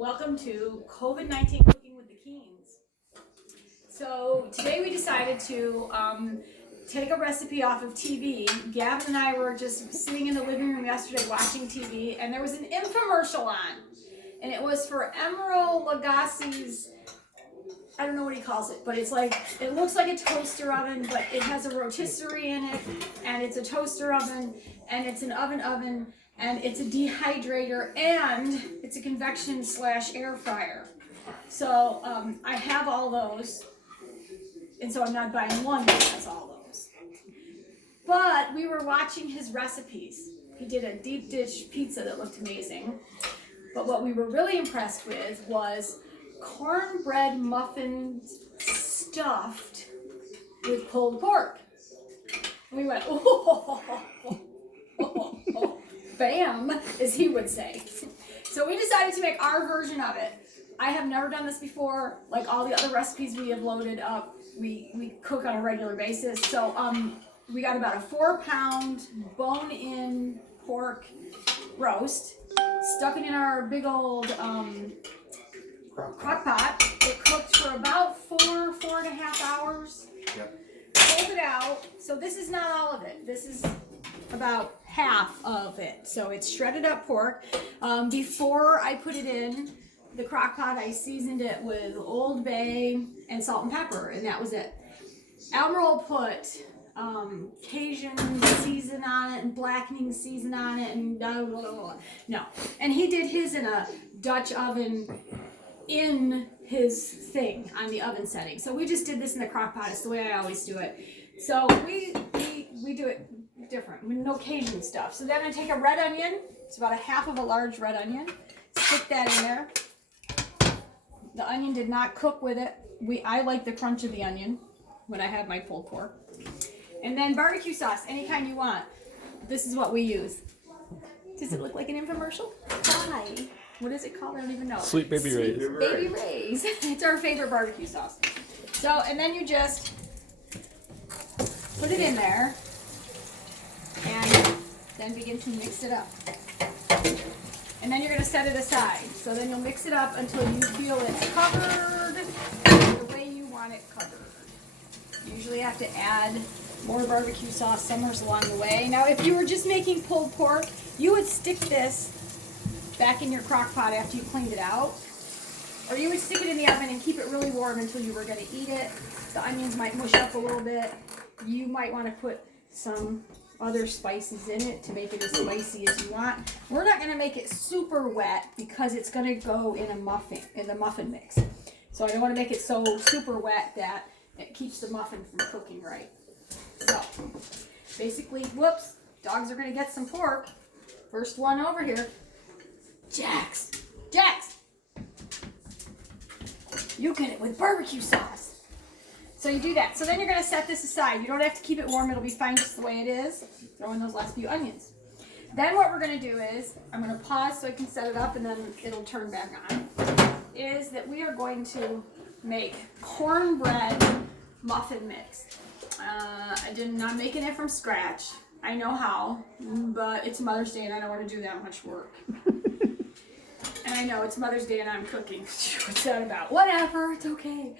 Welcome to Covid-19 Cooking with the Keens. So today we decided to take a recipe off of TV. Gavin and I were just sitting in the living room yesterday watching TV, and there was an infomercial on, and it was for Emeril Lagasse's, I don't know what he calls it, but it's like, it looks like a toaster oven, but it has a rotisserie in it, and it's a toaster oven, and it's an oven, and it's a dehydrator, and it's a convection / air fryer. So I have all those, and so I'm not buying one that has all those. But we were watching his recipes. He did a deep dish pizza that looked amazing. But what we were really impressed with was cornbread muffins stuffed with pulled pork. And we went, oh, bam, as he would say. So we decided to make our version of it. I have never done this before. Like all the other recipes we have loaded up, we cook on a regular basis. So we got about a 4-pound bone-in pork roast, stuck it in our big old crock pot. It cooked for about 4.5 hours. Yep. Pulled it out. So this is not all of it. This is about half of it. So it's shredded up pork. Before I put it in the crock pot, I seasoned it with Old Bay and salt and pepper, and that was it. Emeril put Cajun season on it and blackening season on it and blah, blah, blah, blah. No. And he did his in a Dutch oven in his thing on the oven setting. So we just did this in the crock pot. It's the way I always do it. So we do it different with no Cajun stuff. So then I'm going to take a red onion. It's about a half of a large red onion. Stick that in there. The onion did not cook with it. I like the crunch of the onion when I have my pulled pork. And then barbecue sauce, any kind you want. This is what we use. Does it look like an infomercial? Why? What is it called? I don't even know. Sweet Baby Ray's. Baby Ray's. It's our favorite barbecue sauce. So, and then you just put it in there and then begin to mix it up. And then you're going to set it aside. So then you'll mix it up until you feel it's covered the way you want it covered. You usually have to add more barbecue sauce somewhere along the way. Now, if you were just making pulled pork, you would stick this back in your crock pot after you cleaned it out. Or you would stick it in the oven and keep it really warm until you were going to eat it. The onions might mush up a little bit. You might want to put some other spices in it to make it as spicy as you want. We're not going to make it super wet because it's going to go in the muffin mix. So I don't want to make it so super wet that it keeps the muffin from cooking right. So basically, whoops, dogs are going to get some pork. First one over here. Jax, you get it with barbecue sauce. So you do that. So then you're going to set this aside. You don't have to keep it warm. It'll be fine just the way it is. Throw in those last few onions. Then what we're going to do is, I'm going to pause so I can set it up and then it'll turn back on, is that we are going to make cornbread muffin mix. I'm not making it from scratch. I know how, but it's Mother's Day and I don't want to do that much work. And I know it's Mother's Day and I'm cooking. What's that about? Whatever, it's okay.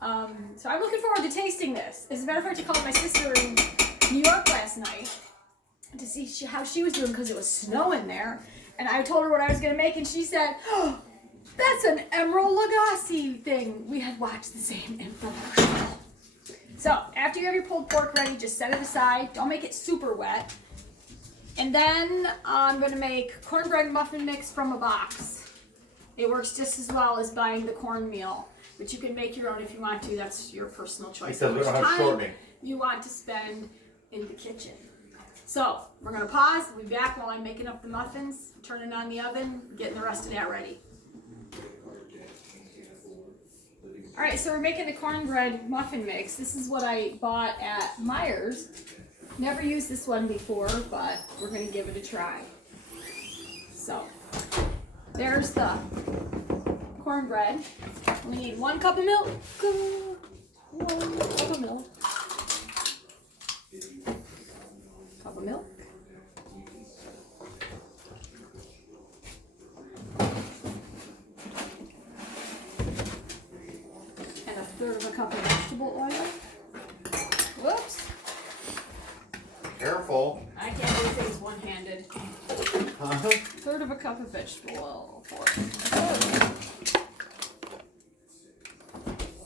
So I'm looking forward to tasting this. As a matter of fact, I called my sister in New York last night to see how she was doing because it was snowing there. And I told her what I was going to make and she said, oh, that's an Emeril Lagasse thing. We had watched the same infomercial. So after you have your pulled pork ready, just set it aside. Don't make it super wet. And then I'm going to make cornbread muffin mix from a box. It works just as well as buying the cornmeal, but you can make your own if you want to. That's your personal choice. Because we don't have shortening. You want to spend in the kitchen. So we're going to pause. We'll be back while I'm making up the muffins, turning on the oven, getting the rest of that ready. All right, so we're making the cornbread muffin mix. This is what I bought at Meijer's. Never used this one before, but we're going to give it a try. So, there's the cornbread. We need 1 cup of milk. 1 cup of milk. Cup of milk. cup of vegetable oil. Whoops. Careful. I can't do things one-handed. Uh-huh. 1/3 of a cup of vegetable oil.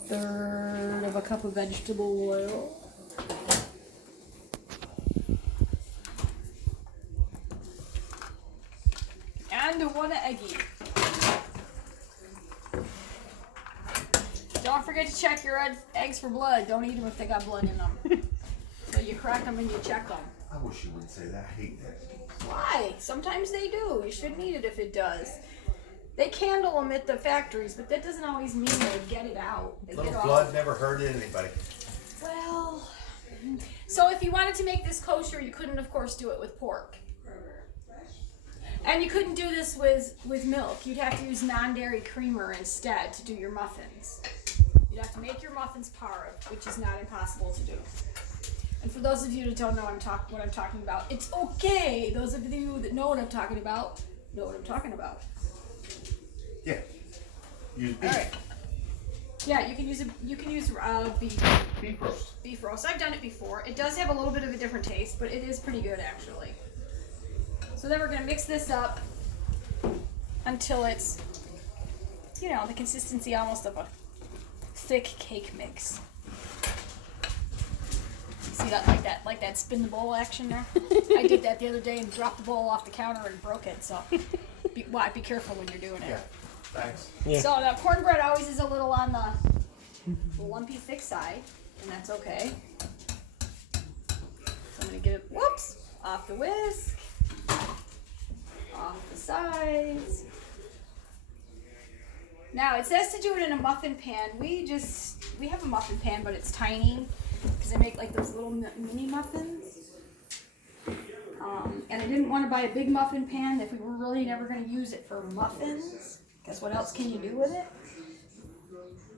1/3 of a cup of vegetable oil. And 1 eggie. Don't forget to check your eggs for blood. Don't eat them if they got blood in them. So you crack them and you check them. I wish you wouldn't say that. I hate that. Why? Sometimes they do. You shouldn't eat it if it does. They candle them at the factories, but that doesn't always mean they get it out. They Little get blood off. never hurt anybody. Well, so if you wanted to make this kosher, you couldn't, of course, do it with pork. And you couldn't do this with milk. You'd have to use non-dairy creamer instead to do your muffins. You'd have to make your muffins parve, which is not impossible to do. And for those of you that don't know what I'm talking about, it's okay. Those of you that know what I'm talking about, know what I'm talking about. Yeah. Use beef. All right. Yeah, you can use beef. Beef roast. Beef roast. I've done it before. It does have a little bit of a different taste, but it is pretty good actually. So then we're gonna mix this up until it's, the consistency almost of a thick cake mix. See that like that spin the bowl action there? I did that the other day and dropped the bowl off the counter and broke it. So be careful when you're doing it. Yeah. Thanks. Yeah. So the cornbread always is a little on the lumpy thick side, and that's okay. So I'm gonna get it, whoops, off the whisk, off the sides. Now it says to do it in a muffin pan. We have a muffin pan, but it's tiny because I make like those little mini muffins. And I didn't want to buy a big muffin pan if we were really never going to use it for muffins. Because what else can you do with it?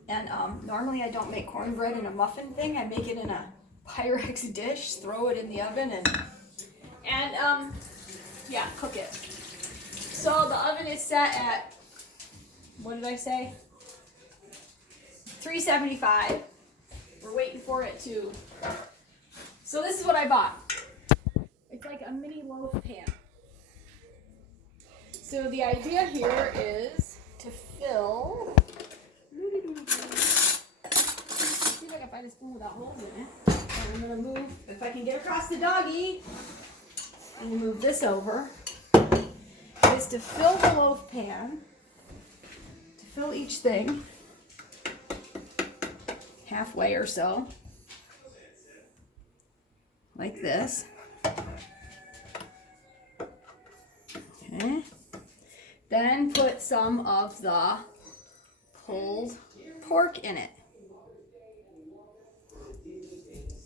And normally I don't make cornbread in a muffin thing. I make it in a Pyrex dish, throw it in the oven, and cook it. So the oven is set at, what did I say? 375. We're waiting for it to. So this is what I bought. It's like a mini loaf pan. So the idea here is to fill. See if I can find a spoon without holes in it. And I'm gonna move, if I can get across the doggy, I'm gonna move this over. Is to fill the loaf pan. To fill each thing halfway or so, like this. Okay. Then put some of the pulled pork in it.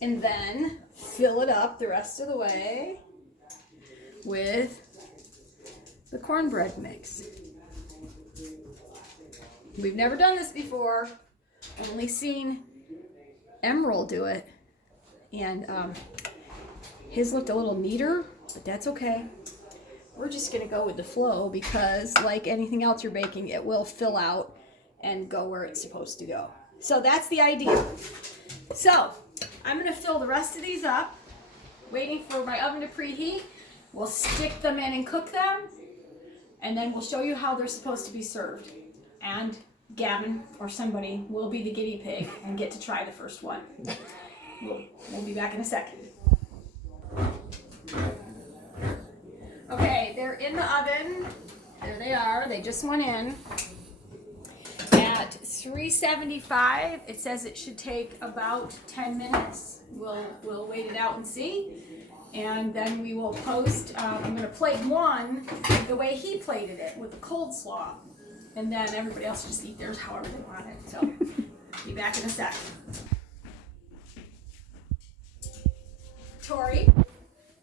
And then fill it up the rest of the way with the cornbread mix. We've never done this before. I've only seen Emerald do it. And his looked a little neater, but that's okay. We're just gonna go with the flow because like anything else you're baking, it will fill out and go where it's supposed to go. So that's the idea. So I'm gonna fill the rest of these up, waiting for my oven to preheat. We'll stick them in and cook them, and then we'll show you how they're supposed to be served. And Gavin or somebody will be the guinea pig and get to try the first one. We'll be back in a second. Okay, they're in the oven. There they are. They just went in. At 375, it says it should take about 10 minutes. We'll wait it out and see. And then we will post, I'm going to plate one the way he plated it with the cold slaw. And then everybody else just eat theirs however they want it. So, be back in a sec. Tori,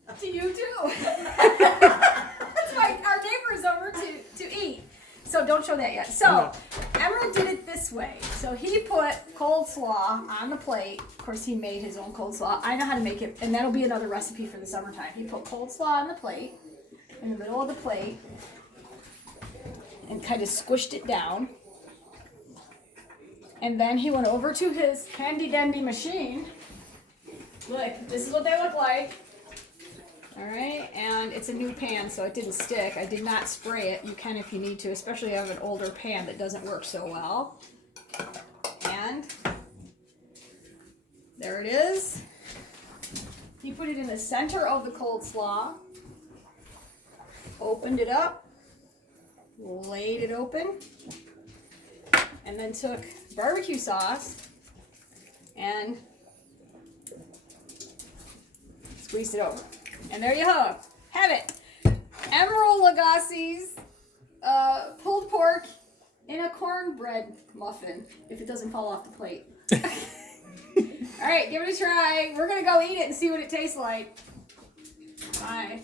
up to you too. That's why our neighbor is over to eat. So don't show that yet. So Emerald did it this way. So he put cold slaw on the plate. Of course, he made his own cold slaw. I know how to make it, and that'll be another recipe for the summertime. He put cold slaw on the plate, in the middle of the plate, and kind of squished it down. And then he went over to his handy dandy machine. Look, this is what they look like. All right, and it's a new pan, so it didn't stick. I did not spray it. You can if you need to, especially if you have an older pan that doesn't work so well. And there it is. He put it in the center of the cold slaw, opened it up, laid it open, and then took barbecue sauce and squeezed it over. And there you have it. Emerald Lagasse's pulled pork in a cornbread muffin, if it doesn't fall off the plate. All right, give it a try. We're going to go eat it and see what it tastes like. Bye.